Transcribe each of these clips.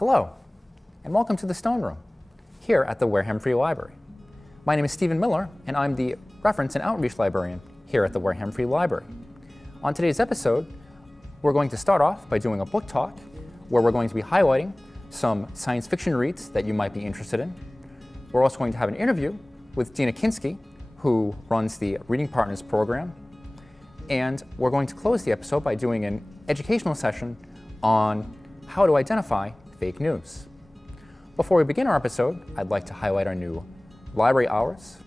Hello, and welcome to the Stone Room, here at the Wareham Free Library. My name is Stephen Miller, and I'm the Reference and Outreach Librarian here at the Wareham Free Library. On today's episode, we're going to start off by doing a book talk, where we're going to be highlighting some science fiction reads that you might be interested in. We're also going to have an interview with Dina Kinsky, who runs the Reading Partners program, and we're going to close the episode by doing an educational session on how to identify fake news. Before we begin our episode, I'd like to highlight our new library hours.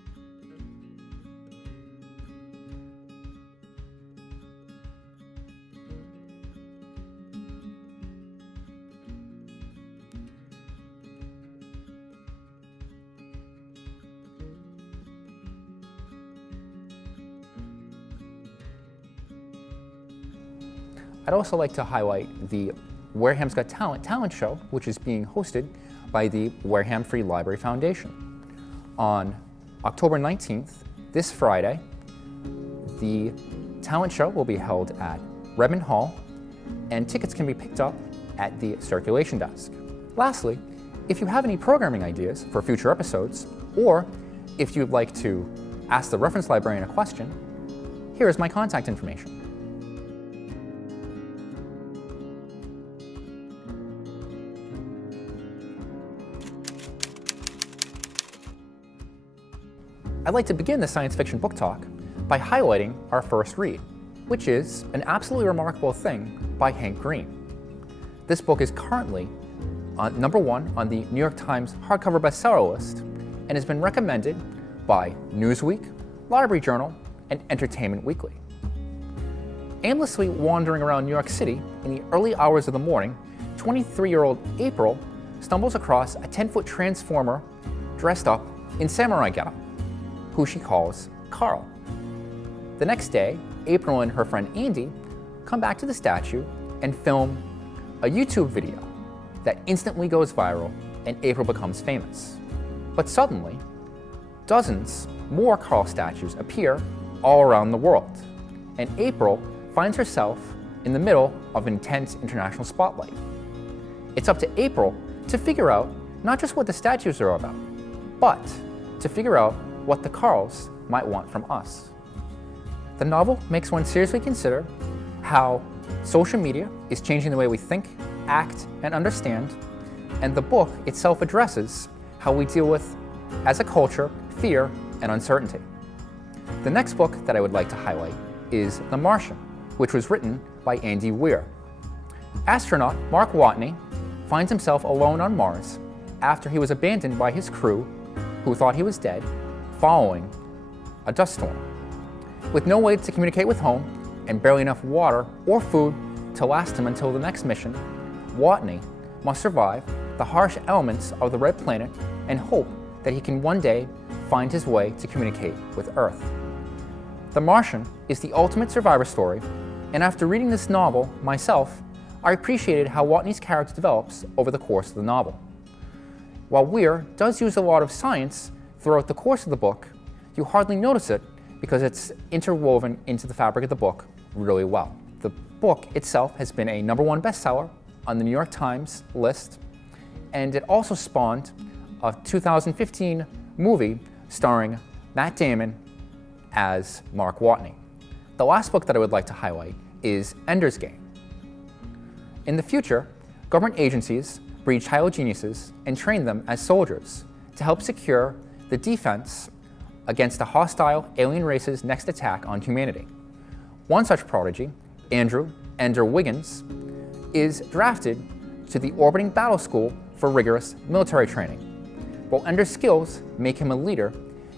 I'd also like to highlight the Wareham's Got Talent show, which is being hosted by the Wareham Free Library Foundation. On October 19th, this Friday, the talent show will be held at Redmond Hall, and tickets can be picked up at the circulation desk. Lastly, if you have any programming ideas for future episodes, or if you'd like to ask the reference librarian a question, here is my contact information. I'd like to begin the science fiction book talk by highlighting our first read, which is An Absolutely Remarkable Thing by Hank Green. This book is currently number 1 on the New York Times hardcover bestseller list and has been recommended by Newsweek, Library Journal, and Entertainment Weekly. Aimlessly wandering around New York City in the early hours of the morning, 23-year-old April stumbles across a 10-foot transformer dressed up in samurai getup, who she calls Carl. The next day, April and her friend Andy come back to the statue and film a YouTube video that instantly goes viral and April becomes famous. But suddenly, dozens more Carl statues appear all around the world, and April finds herself in the middle of an intense international spotlight. It's up to April to figure out not just what the statues are about, but to figure out what the Carls might want from us. The novel makes one seriously consider how social media is changing the way we think, act, and understand, and the book itself addresses how we deal with, as a culture, fear and uncertainty. The next book that I would like to highlight is The Martian, which was written by Andy Weir. Astronaut Mark Watney finds himself alone on Mars after he was abandoned by his crew, who thought he was dead, following a dust storm. With no way to communicate with home and barely enough water or food to last him until the next mission, Watney must survive the harsh elements of the Red Planet and hope that he can one day find his way to communicate with Earth. The Martian is the ultimate survivor story, and after reading this novel myself, I appreciated how Watney's character develops over the course of the novel. While Weir does use a lot of science throughout the course of the book, you hardly notice it because it's interwoven into the fabric of the book really well. The book itself has been a #1 bestseller on the New York Times list, and it also spawned a 2015 movie starring Matt Damon as Mark Watney. The last book that I would like to highlight is Ender's Game. In the future, government agencies breed child geniuses and train them as soldiers to help secure the defense against the hostile alien race's next attack on humanity. One such prodigy, Andrew Ender Wiggins, is drafted to the orbiting battle school for rigorous military training. While Ender's skills make him a leader,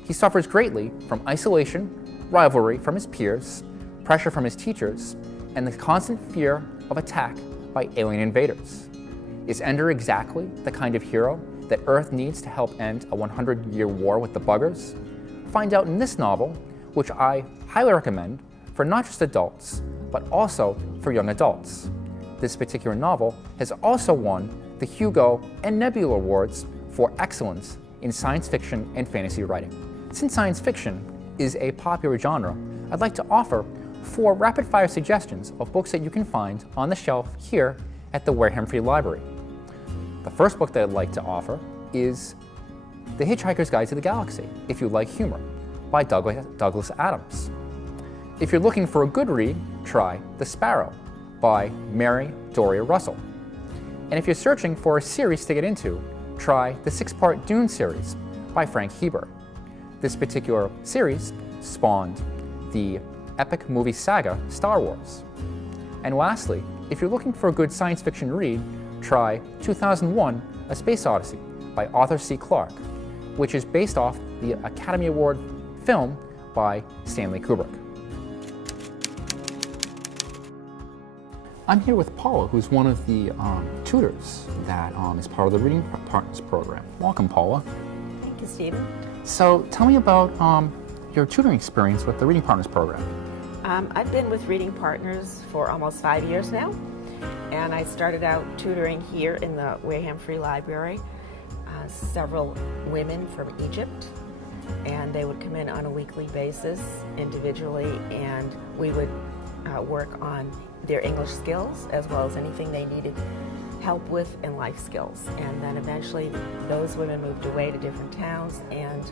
he suffers greatly from isolation, rivalry from his peers, pressure from his teachers, and the constant fear of attack by alien invaders. Is Ender exactly the kind of hero that Earth needs to help end a 100-year war with the buggers? Find out in this novel, which I highly recommend for not just adults, but also for young adults. This particular novel has also won the Hugo and Nebula Awards for excellence in science fiction and fantasy writing. Since science fiction is a popular genre, I'd like to offer 4 rapid-fire suggestions of books that you can find on the shelf here at the Wareham Free Library. The first book that I'd like to offer is The Hitchhiker's Guide to the Galaxy, If You Like Humor, by Douglas Adams. If you're looking for a good read, try The Sparrow by Mary Doria Russell. And if you're searching for a series to get into, try the 6-part Dune series by Frank Herbert. This particular series spawned the epic movie saga Star Wars. And lastly, if you're looking for a good science fiction read, try 2001: A Space Odyssey by Arthur C. Clarke, which is based off the Academy Award film by Stanley Kubrick. I'm here with Paula, who's one of the tutors that is part of the Reading Partners program. Welcome, Paula. Thank you, Stephen. So tell me about your tutoring experience with the Reading Partners program. I've been with Reading Partners for almost 5 years now, and I started out tutoring here in the Wareham Free Library, several women from Egypt, and they would come in on a weekly basis individually, and we would work on their English skills as well as anything they needed help with in life skills. And then eventually those women moved away to different towns, and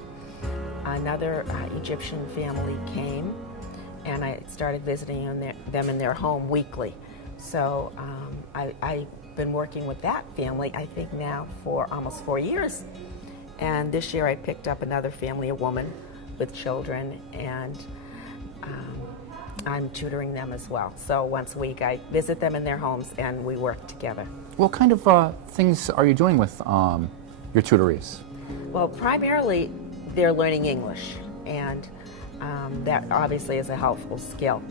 another Egyptian family came, and I started visiting them in their home weekly. So I've been working with that family, I think now for almost 4 years. And this year I picked up another family, a woman with children, and I'm tutoring them as well. So once a week I visit them in their homes and we work together. What kind of things are you doing with your tutorees? Well, primarily they're learning English, and that obviously is a helpful skill.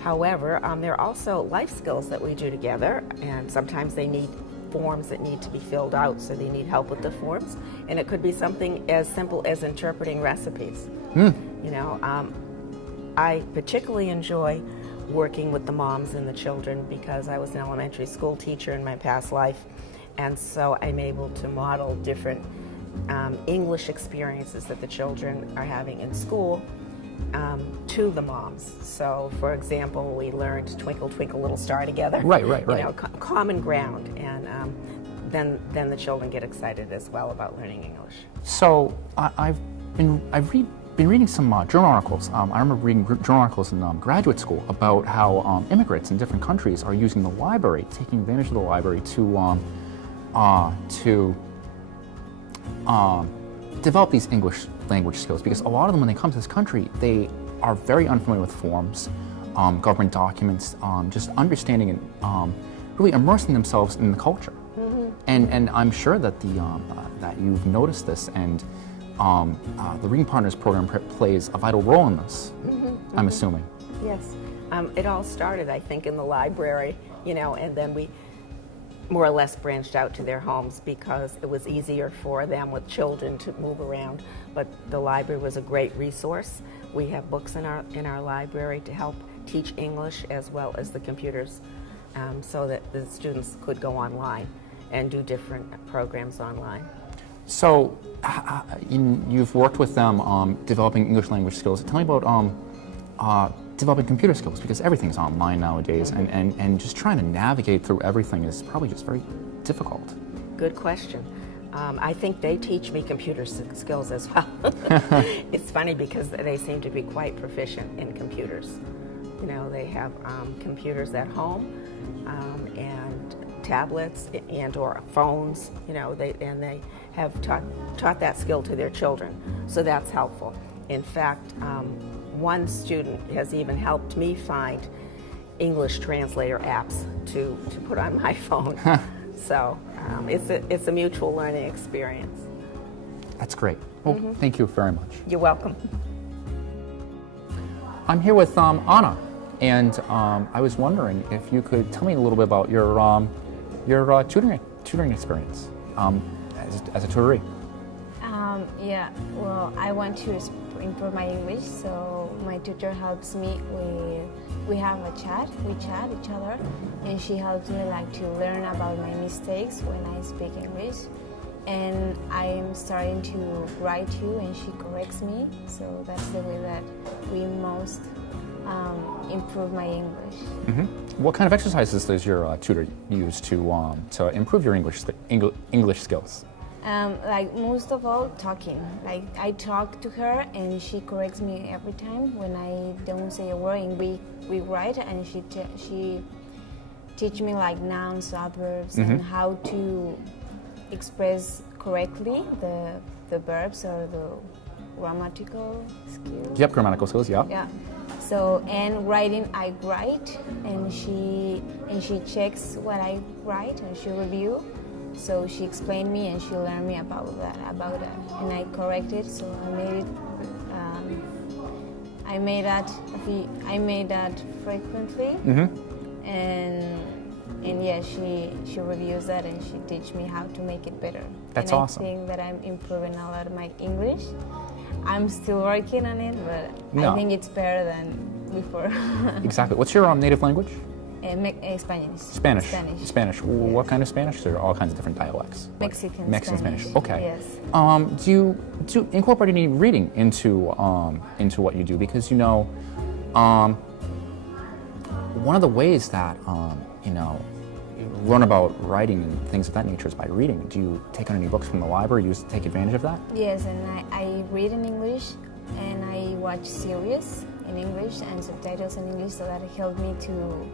However, there are also life skills that we do together, and sometimes they need forms that need to be filled out, so they need help with the forms. And it could be something as simple as interpreting recipes. You know, I particularly enjoy working with the moms and the children because I was an elementary school teacher in my past life, and so I'm able to model different English experiences that the children are having in school to the moms. So, for example, we learned Twinkle, Twinkle, Little Star together. Right. You know, common ground, and then the children get excited as well about learning English. So I've been reading some journal articles. I remember reading journal articles in graduate school about how immigrants in different countries are using the library, taking advantage of the library to develop these English language skills, because a lot of them, when they come to this country, they are very unfamiliar with forms, government documents, just understanding and really immersing themselves in the culture. And I'm sure that that you've noticed this, and the Reading Partners program plays a vital role in this. I'm assuming. Yes, it all started, I think, in the library, you know, and then we more or less branched out to their homes because it was easier for them with children to move around. But the library was a great resource. We have books in our library to help teach English as well as the computers, so that the students could go online and do different programs online. So you've worked with them developing English language skills. Tell me about developing computer skills, because everything's online nowadays, and just trying to navigate through everything is probably just very difficult. Good question. I think they teach me computer skills as well. It's funny because they seem to be quite proficient in computers. You know, they have computers at home and tablets and or phones. You know, they have taught that skill to their children, so that's helpful. In fact, one student has even helped me find English translator apps to put on my phone. So it's a mutual learning experience. That's great. Well, thank you very much. You're welcome. I'm here with Anna, and I was wondering if you could tell me a little bit about your tutoring experience as a tutoree. Yeah, well, I want to improve my English, so my tutor helps me we have a chat, we chat each other, and she helps me like to learn about my mistakes when I speak English. And I'm starting to write too, and she corrects me, so that's the way that we most improve my English. What kind of exercises does your tutor use to improve your English skills? Like most of all, talking. Like I talk to her and she corrects me every time when I don't say a word. And we write, and she teach me like nouns, adverbs, and how to express correctly the verbs or the grammatical skills. Yep, grammatical skills. Yeah. Yeah. So, and writing, I write, and she checks what I write, and she review. So she explained me, and she learned me about that, and I corrected. So I made that frequently, and yeah, she reviews that, and she teach me how to make it better. That's and awesome. I think that I'm improving a lot of my English. I'm still working on it, but No. I think it's better than before. Exactly. What's your native language? Spanish. Spanish. What kind of Spanish? There are all kinds of different dialects. Mexican Spanish. Okay. Yes. Do you incorporate any reading into what you do? Because one of the ways that you learn about writing and things of that nature is by reading. Do you take on any books from the library? You take advantage of that? Yes, and I read in English, and I watch series in English and subtitles in English, so that helped me to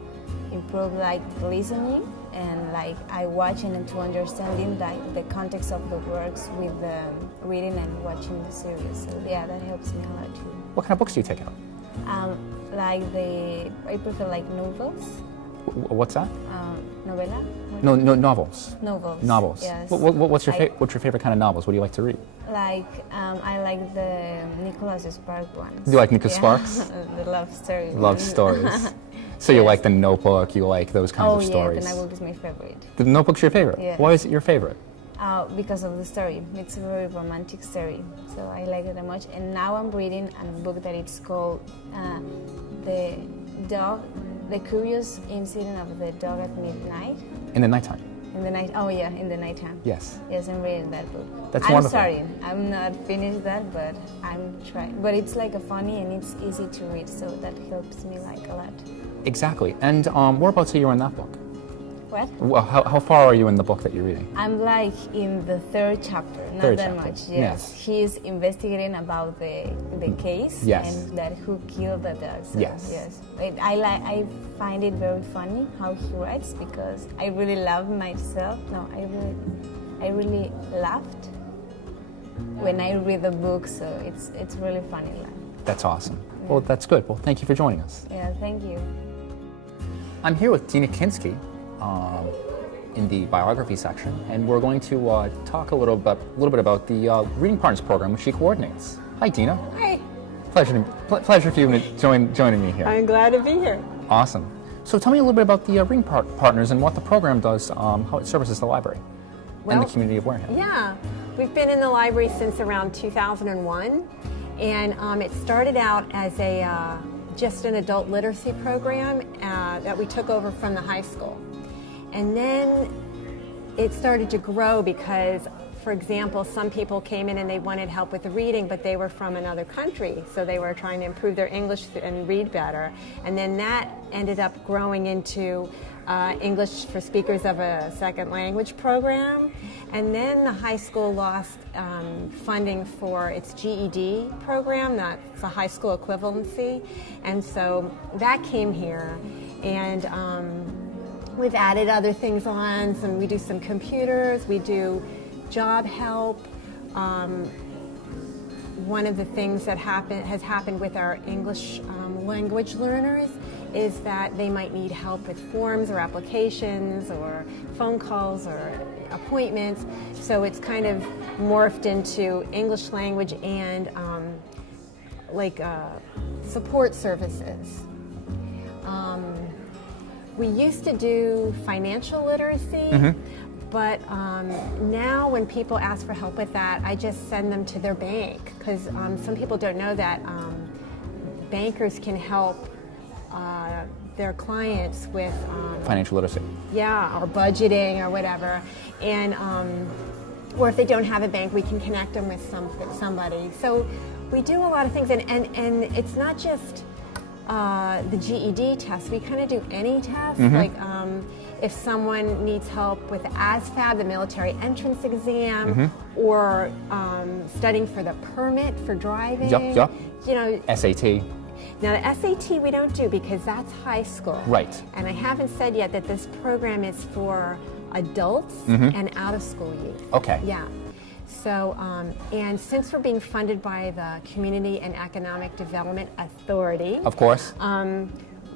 improve like listening, and like I watch and to understanding like the context of the works with the reading and watching the series. So yeah, that helps me a lot too. What kind of books do you take out? I prefer like novels. What's that? Novela? No, novels. Novels. Yes. What's your favorite kind of novels? What do you like to read? Like I like the Nicholas Sparks ones. Do you like Nicholas Sparks? The love stories. Love stories. So you like The Notebook, you like those kinds of stories. Oh yeah, The Notebook is my favorite. The Notebook's your favorite? Yeah. Why is it your favorite? Because of the story. It's a very romantic story, so I like it very much. And now I'm reading a book that it's called The Curious Incident of the Dog at Midnight. In the nighttime. In the night. Oh yeah, in the nighttime. Yes. Yes, I'm reading that book. That's wonderful. I'm sorry, I'm not finished that, but I'm trying. But it's like a funny and it's easy to read, so that helps me like a lot. Exactly. And whereabouts are you in that book? What? Well, how far are you in the book that you're reading? I'm like in the third chapter, not Third that chapter, much. Yes. yes. He's investigating about the case Yes. and that who killed the dog. So, Yes. Yes. I find it very funny how he writes, because I really love myself. No, I really laughed when I read the book. So it's really funny. That's awesome. Well, that's good. Well, thank you for joining us. Yeah. Thank you. I'm here with Dina Kinski in the biography section, and we're going to talk a little bit about the Reading Partners program, which she coordinates. Hi, Dina. Hi. Pleasure for you to joining me here. I'm glad to be here. Awesome. So tell me a little bit about the Reading Partners and what the program does, how it services the library and the community of Wareham. Yeah, we've been in the library since around 2001, and it started out as just an adult literacy program that we took over from the high school. And then it started to grow because, for example, some people came in and they wanted help with the reading, but they were from another country, so they were trying to improve their English and read better. And then that ended up growing into English for Speakers of a Second Language program. And then the high school lost funding for its GED program, that's a high school equivalency. And so that came here. And we've added other things on. We do some computers, we do job help. One of the things that has happened with our English language learners is that they might need help with forms or applications or phone calls or appointments. So it's kind of morphed into English language and support services. We used to do financial literacy, but now when people ask for help with that, I just send them to their bank, because some people don't know that bankers can help their clients with Financial literacy. yeah, or budgeting or whatever, and or if they don't have a bank, we can connect them with somebody. So we do a lot of things, and it's not just the GED test. We kind of do any test, like if someone needs help with the ASVAB, the military entrance exam, or studying for the permit for driving. Yep. You know, SAT. now the SAT we don't do because that's high school. Right. And I haven't said yet that this program is for adults and out-of-school youth. Okay. Yeah. So, and since we're being funded by the Community and Economic Development Authority, Of course.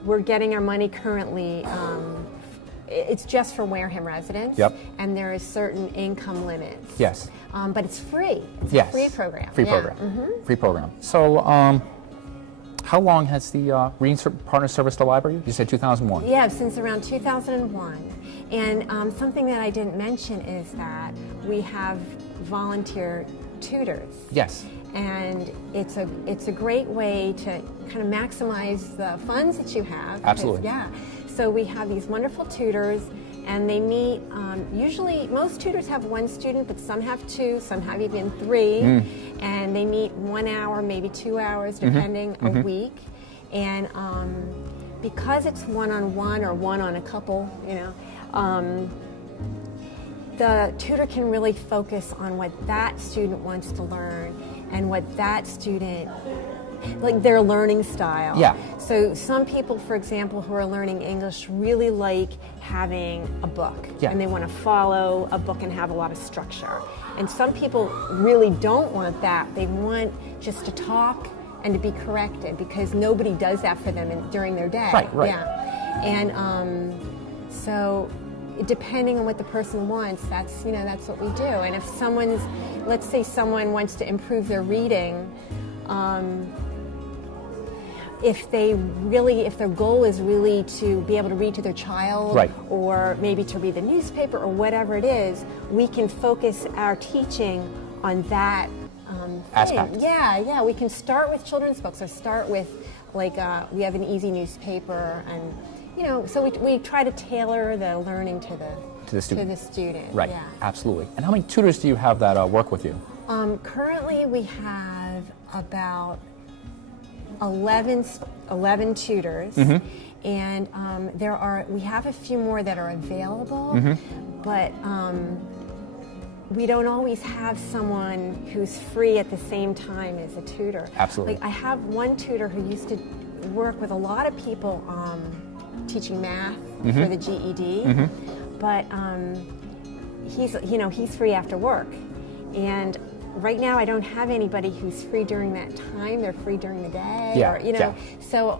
we're getting our money currently. It's just for Wareham residents. Yep. And there is certain income limits. Yes. But it's free. It's Yes. a free program. Free Yeah. program. Free program. So, how long has the Reading Partner serviced the library? You said 2001. Yeah, since around 2001. And something that I didn't mention is that we have volunteer tutors. Yes. And it's a great way to kind of maximize the funds that you have. because, Absolutely. Yeah. So we have these wonderful tutors, and they meet, usually most tutors have one student, but some have two, some have even three. And they meet 1 hour, maybe 2 hours, depending, a week. And because it's one-on-one or one on a couple, you know, the tutor can really focus on what that student wants to learn and what that student, like their learning style. Yeah. So some people, for example, who are learning English really like having a book. Yeah. And they want to follow a book and have a lot of structure. And some people really don't want that. They want just to talk and to be corrected because nobody does that for them during their day. Right. Yeah. And so depending on what the person wants, that's what we do. And if let's say someone wants to improve their reading, if their goal is really to be able to read to their child, Right. or maybe to read the newspaper or whatever it is, we can focus our teaching on that Aspect. thing. Yeah, we can start with children's books or start with we have an easy newspaper, and so we try to tailor the learning to the student. Right. Yeah. Absolutely. And how many tutors do you have that work with you? Currently, we have about 11 tutors, and we have a few more that are available, but we don't always have someone who's free at the same time as a tutor. Absolutely. Like I have one tutor who used to work with a lot of people teaching math for the GED, but he's free after work, and right now I don't have anybody who's free during that time. They're free during the day, So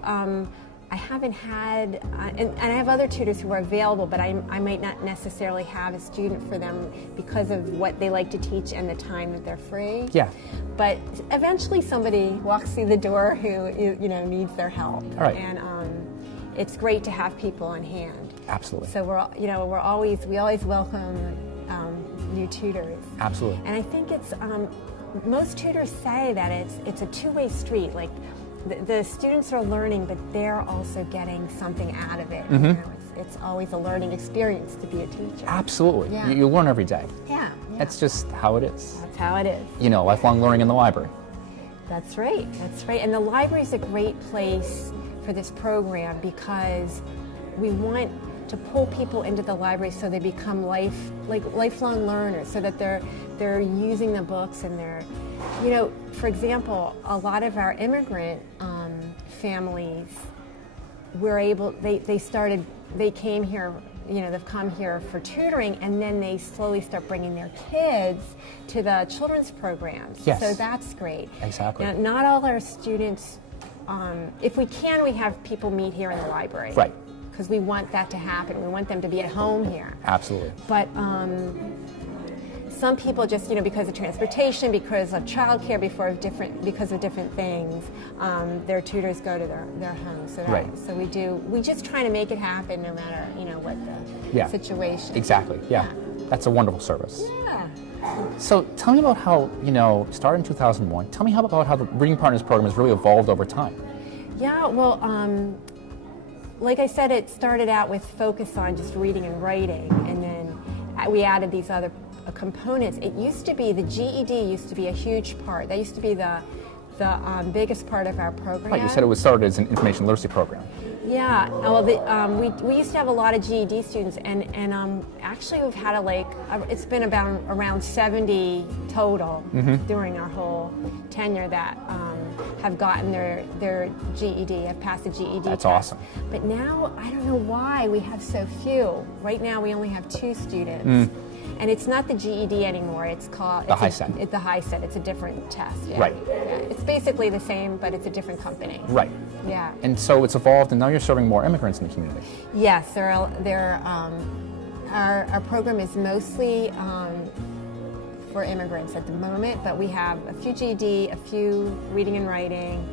I haven't had, and I have other tutors who are available, but I might not necessarily have a student for them because of what they like to teach and the time that they're free. Yeah. But eventually somebody walks through the door who needs their help. All right. And it's great to have people on hand. Absolutely. So we always welcome new tutors. Absolutely. And I think it's most tutors say that it's a two-way street. Like the students are learning, but they're also getting something out of it. It's always a learning experience to be a teacher. Absolutely. Yeah. You learn every day. Yeah. That's just how it is. That's how it is. Lifelong learning in the library. That's right. And the library is a great place for this program because we want to pull people into the library so they become lifelong learners, so that they're using the books and they're, for example, a lot of our immigrant families they came here, they've come here for tutoring, and then they slowly start bringing their kids to the children's programs. Yes. So that's great. Exactly. Now, not all our students, if we can, we have people meet here in the library. Right. Because we want that to happen. We want them to be at home here. Absolutely. But some people just, because of transportation, because of childcare, because of different things, their tutors go to their homes. So Right. So we just try to make it happen no matter, what the situation. Exactly. Yeah. That's a wonderful service. Yeah. So tell me about how, started in 2001. Tell me about how the Reading Partners program has really evolved over time. Yeah, well, like I said, it started out with focus on just reading and writing, and then we added these other components. It used to be, the GED used to be a huge part. That used to be the the biggest part of our program. Right, you said it was started as an information literacy program. Yeah, well, we used to have a lot of GED students, and actually we've had it's been about around 70 total during our whole tenure that have gotten their GED, have passed the GED That's test. awesome. But now, I don't know why we have so few. Right now we only have 2 students. And it's not the GED anymore. It's called The HiSET. It's the HiSET. It's a different test. Yeah. Right. Yeah. It's basically the same, but it's a different company. Right. Yeah. And so it's evolved, and now you're serving more immigrants in the community. Yes, our program is mostly for immigrants at the moment, but we have a few GED, a few reading and writing,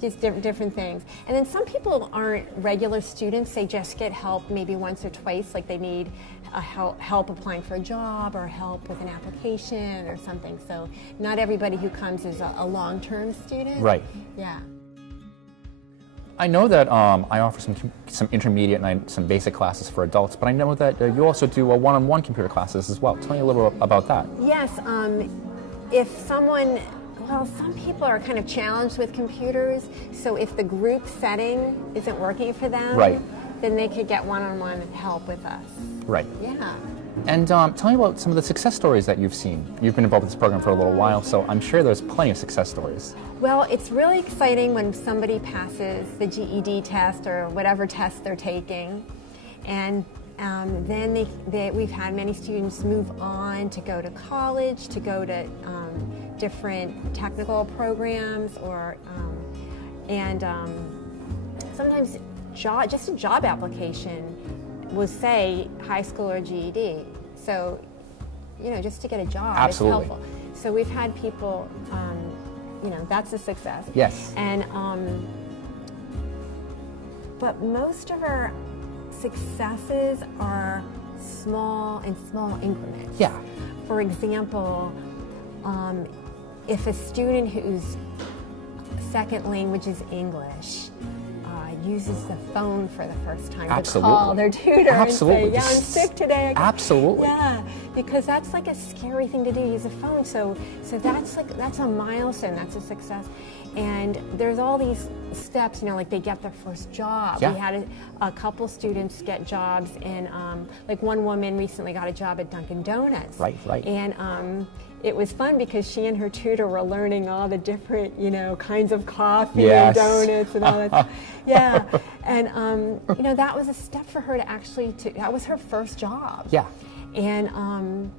just different things. And then some people aren't regular students, they just get help maybe once or twice, like they need help applying for a job or help with an application or something. So not everybody who comes is a long-term student. Right. Yeah. I know that I offer some intermediate and some basic classes for adults, but I know that you also do one-on-one computer classes as well. Tell me a little about that. Yes, if someone, some people are kind of challenged with computers, so if the group setting isn't working for them, right, then they could get one-on-one help with us. Right. Yeah. And tell me about some of the success stories that you've seen. You've been involved with this program for a little while, so I'm sure there's plenty of success stories. Well, it's really exciting when somebody passes the GED test or whatever test they're taking, and then we've had many students move on to go to college, to go to different technical programs, or sometimes just a job application will say high school or GED. So, just to get a job, absolutely, it's helpful. So we've had people, that's a success. Yes. And but most of our successes are small increments. Yeah. For example, if a student whose second language is English uses the phone for the first time to call their tutor and say, yeah, I'm sick today. Absolutely. Yeah, because that's like a scary thing to do, use a phone. So that's a milestone, that's a success. And there's all these steps, like they get their first job. Yeah. We had a couple students get jobs in, like one woman recently got a job at Dunkin' Donuts. Right. And it was fun because she and her tutor were learning all the different, kinds of coffee yes. and donuts and all that stuff. Yeah, and that was a step for her to that was her first job. Yeah. And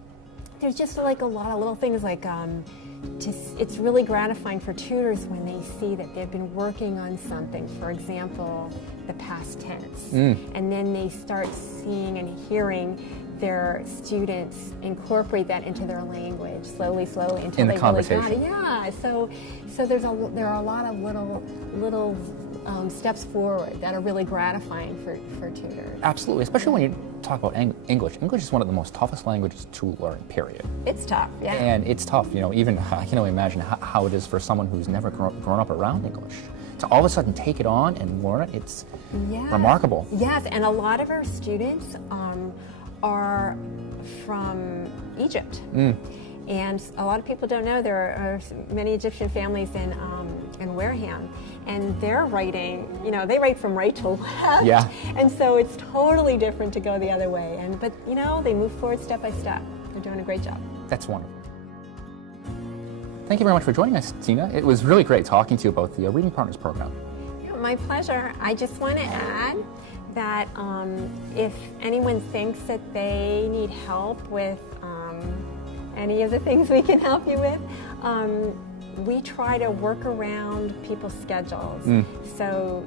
there's just like a lot of little things like it's really gratifying for tutors when they see that they've been working on something, for example, the past tense, and then they start seeing and hearing their students incorporate that into their language slowly until they really got it. Yeah, so there are a lot of little steps forward that are really gratifying for tutors. Absolutely, especially when you talk about English. English is one of the most toughest languages to learn, period. It's tough, yeah. And it's tough, even I can only imagine how it is for someone who's never grown up around English. To all of a sudden take it on and learn it, it's remarkable. Yes, and a lot of our students are from Egypt. And a lot of people don't know there are many Egyptian families in Wareham, and they're writing, they write from right to left. Yeah. And so it's totally different to go the other way. But they move forward step by step. They're doing a great job. That's wonderful. Thank you very much for joining us, Tina. It was really great talking to you about the Reading Partners program. Yeah, my pleasure. I just want to add that if anyone thinks that they need help with any of the things we can help you with, we try to work around people's schedules. So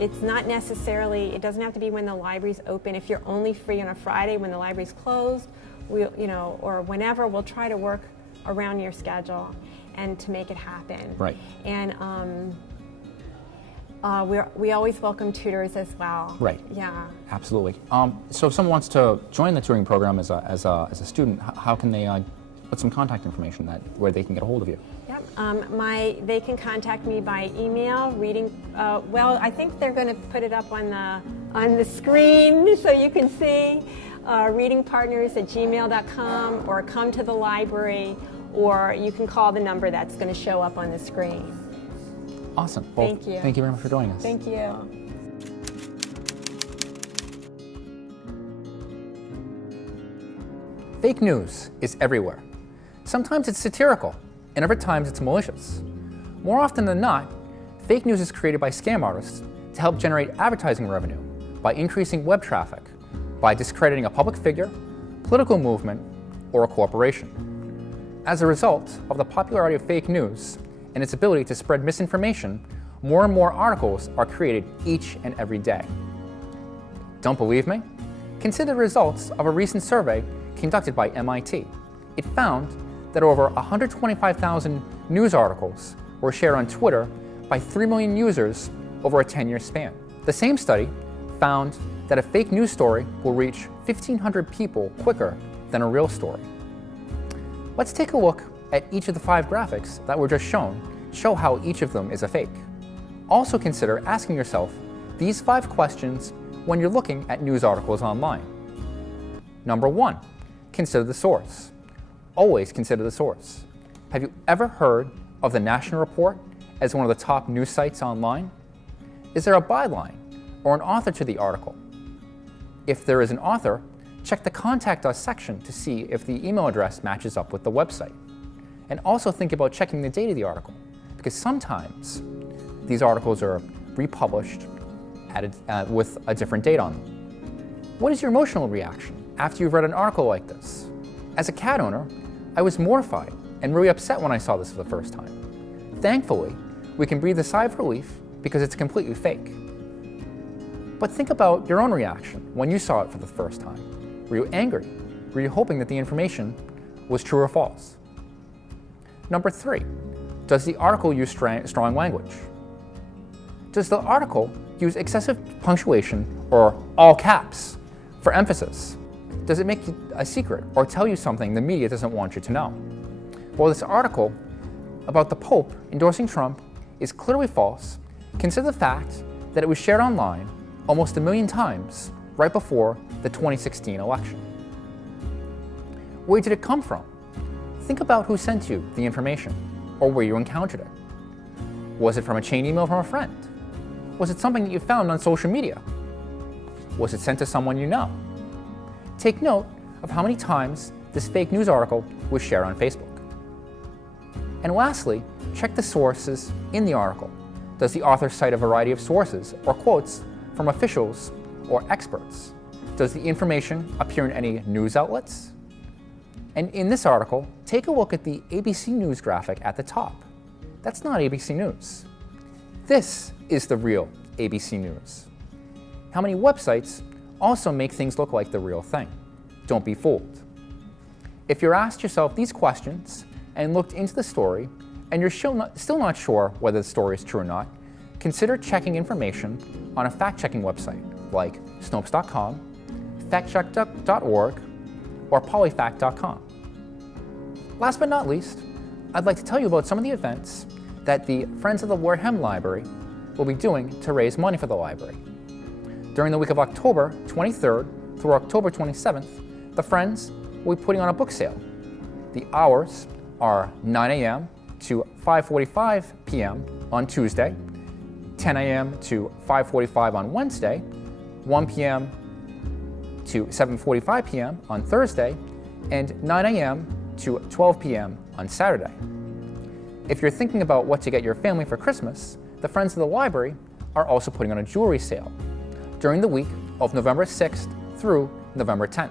it's not necessarily, it doesn't have to be when the library's open. If you're only free on a Friday when the library's closed, or whenever, we'll try to work around your schedule and to make it happen. Right. And we always welcome tutors as well. Right. Yeah. Absolutely. So if someone wants to join the tutoring program as a student, how can they put some contact information where they can get a hold of you? Yep. They can contact me by email. I think they're going to put it up on the screen so you can see. Readingpartners@gmail.com, or come to the library, or you can call the number that's going to show up on the screen. Awesome. Well, Thank you. Thank you very much for joining us. Thank you. Fake news is everywhere. Sometimes it's satirical, and other times it's malicious. More often than not, fake news is created by scam artists to help generate advertising revenue by increasing web traffic, by discrediting a public figure, political movement, or a corporation. As a result of the popularity of fake news and its ability to spread misinformation, more and more articles are created each and every day. Don't believe me? Consider the results of a recent survey conducted by MIT. It found that over 125,000 news articles were shared on Twitter by 3 million users over a 10-year span. The same study found that a fake news story will reach 1,500 people quicker than a real story. Let's take a look at each of the 5 graphics that were just show how each of them is a fake. Also consider asking yourself these 5 questions when you're looking at news articles online. Number 1, consider the source. Always consider the source. Have you ever heard of the National Report as one of the top news sites online? Is there a byline or an author to the article? If there is an author, check the Contact Us section to see if the email address matches up with the website. And also think about checking the date of the article, because sometimes these articles are republished with a different date on them. What is your emotional reaction after you've read an article like this? As a cat owner, I was mortified and really upset when I saw this for the first time. Thankfully, we can breathe a sigh of relief because it's completely fake. But think about your own reaction when you saw it for the first time. Were you angry? Were you hoping that the information was true or false? Number 3, does the article use strong language? Does the article use excessive punctuation or all caps for emphasis? Does it make a secret or tell you something the media doesn't want you to know? Well, this article about the Pope endorsing Trump is clearly false. Consider the fact that it was shared online almost 1 million times right before the 2016 election. Where did it come from? Think about who sent you the information or where you encountered it. Was it from a chain email from a friend? Was it something that you found on social media? Was it sent to someone you know? Take note of how many times this fake news article was shared on Facebook. And lastly, check the sources in the article. Does the author cite a variety of sources or quotes from officials or experts? Does the information appear in any news outlets? And in this article, take a look at the ABC News graphic at the top. That's not ABC News. This is the real ABC News. How many websites also make things look like the real thing? Don't be fooled. If you're asked yourself these questions and looked into the story and you're still not sure whether the story is true or not, consider checking information on a fact-checking website like Snopes.com, factcheck.org, or polyfact.com. Last but not least, I'd like to tell you about some of the events that the Friends of the Wareham Library will be doing to raise money for the library. During the week of October 23rd through October 27th, the Friends will be putting on a book sale. The hours are 9 a.m. to 5:45 p.m. on Tuesday, 10 a.m. to 5:45 on Wednesday, 1 p.m. to 7:45 p.m. on Thursday, and 9 a.m. to 12 p.m. on Saturday. If you're thinking about what to get your family for Christmas, the Friends of the Library are also putting on a jewelry sale during the week of November 6th through November 10th.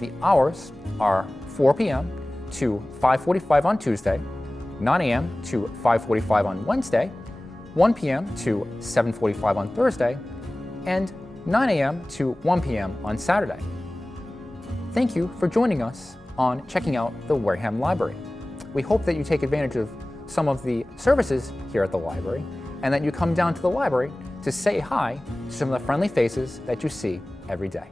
The hours are 4 p.m. to 5:45 on Tuesday, 9 a.m. to 5:45 on Wednesday, 1 p.m. to 7:45 on Thursday, and 9 a.m. to 1 p.m. on Saturday. Thank you for joining us on checking out the Wareham Library. We hope that you take advantage of some of the services here at the library and that you come down to the library to say hi to some of the friendly faces that you see every day.